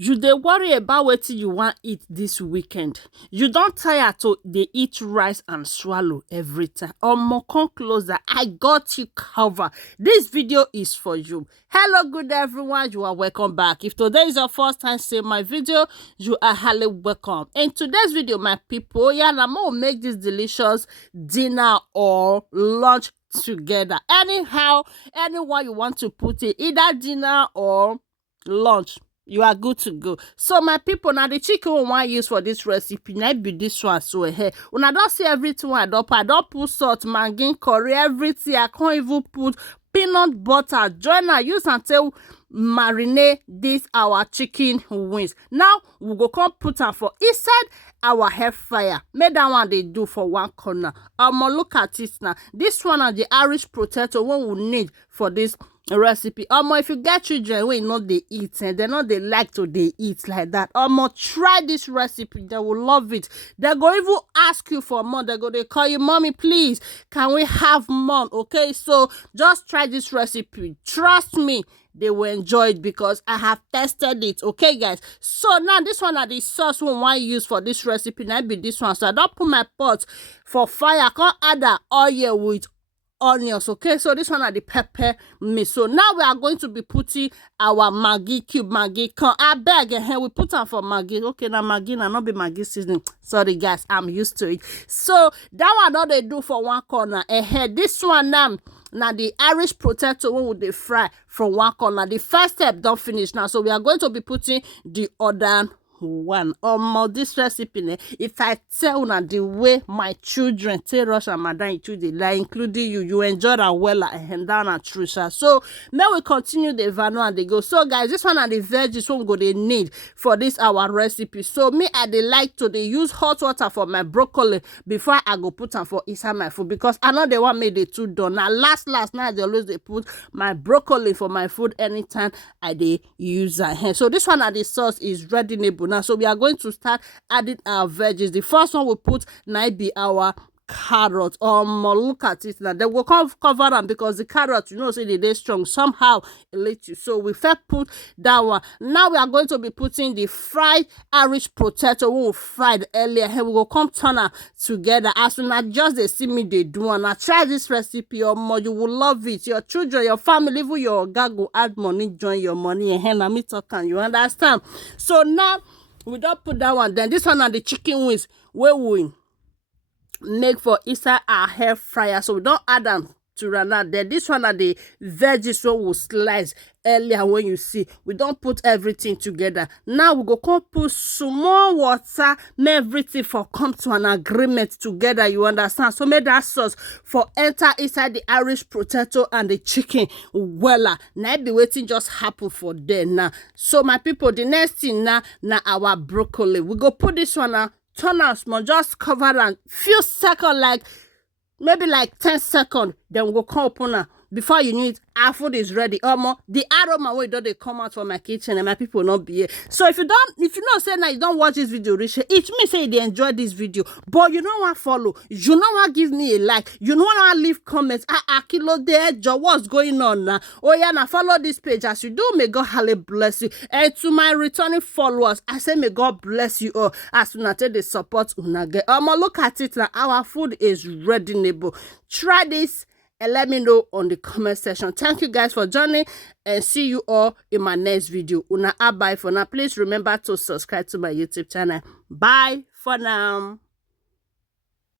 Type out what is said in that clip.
You dey worry about wetin you wan eat this weekend. You don tire to dey eat rice and swallow every time. Omo, come closer. I got you covered. This video is for you. Hello, good everyone. You are welcome back. If today is your first time seeing my video, you are highly welcome. In today's video, my people, I'm gonna make this delicious dinner or lunch together. Anyhow, anyone you want to put it, either dinner or lunch, you are good to go. So my people, now the chicken we want use for this recipe now be this one. So here una don't see everything I don't put salt, maggi, curry, everything. I can't even put peanut butter. Join her use until marinate this our chicken wings. Now we go come put am for inside our air fryer. Make that one they do for one corner. Look at it now. This one are the Irish potato one we need for this recipe. If you get children wey not they eat and they not they like to they eat like that, try this recipe. They will love it. They go even ask you for more. They call you, mommy, please can we have more? Okay, so just try this recipe. Trust me, they will enjoy it because I have tested it. Okay, guys, so now this one are the sauce we want use for this recipe. Now be this one. So I don't put my pot for fire. I can't add that oil with onions. Okay, so this one are the pepper mix. So now we are going to be putting our Maggi cube, Maggi con. I beg and we put on for Maggi. Okay, now Maggi now not be Maggi seasoning. Sorry guys, I'm used to it. So that one all they do for one corner. This one now the Irish potato one would they fry from one corner. The first step don't finish now, so we are going to be putting the other one. This recipe, if I tell una the way my children take rush and madam into the lie, including you enjoy that well and down and Trisha. So now we continue the vano and they go. So guys, this one are the veggies one go they need for this our recipe. So me I they like to they use hot water for my broccoli before I go put them for inside my food, because I know they want me the two done. Now last night they always they put my broccoli for my food anytime I they use that. So this one are the sauce is ready now. So we are going to start adding our veggies. The first one we put now be our carrot. Look at it now. They will cover them because the carrot, you know, say they strong somehow it let you. So we first put that one. Now we are going to be putting the fried Irish potato we fried earlier. Here we go come turn them together. As soon as just they see me they do, and I try this recipe or more, you will love it. Your children, your family, even your gag will add money, join your money and hand me talking. You understand? So now we don't put that one. Then this one are the chicken wings where we make for inside our air fryer. So we don't add them to run out. Then this one are the veggies so we'll slice earlier. When you see we don't put everything together. Now we go come put some more water, make everything for come to an agreement together. You understand? So make that sauce for enter inside the Irish potato and the chicken. Now be waiting just happen for them now. So my people, the next thing now our broccoli. We go put this one now, turn out small, just cover and few seconds, like maybe like 10 seconds, then we go come open her. Before you know it, our food is ready. The aroma way don't they come out from my kitchen and my people not be here. So if you not say now you don't watch this video, it means say they enjoy this video, but you know what follow, you know what give me a like, you know what leave comments. Kilo there, what's going on now? Oh yeah, now follow this page as you do. May God highly bless you. And to my returning followers, I say may God bless you all as soon as they support una get. Look at it now. Our food is ready, neighbor. Try this and let me know on the comment section. Thank you guys for joining and see you all in my next video. Bye for now. Please remember to subscribe to my YouTube channel. Bye for now.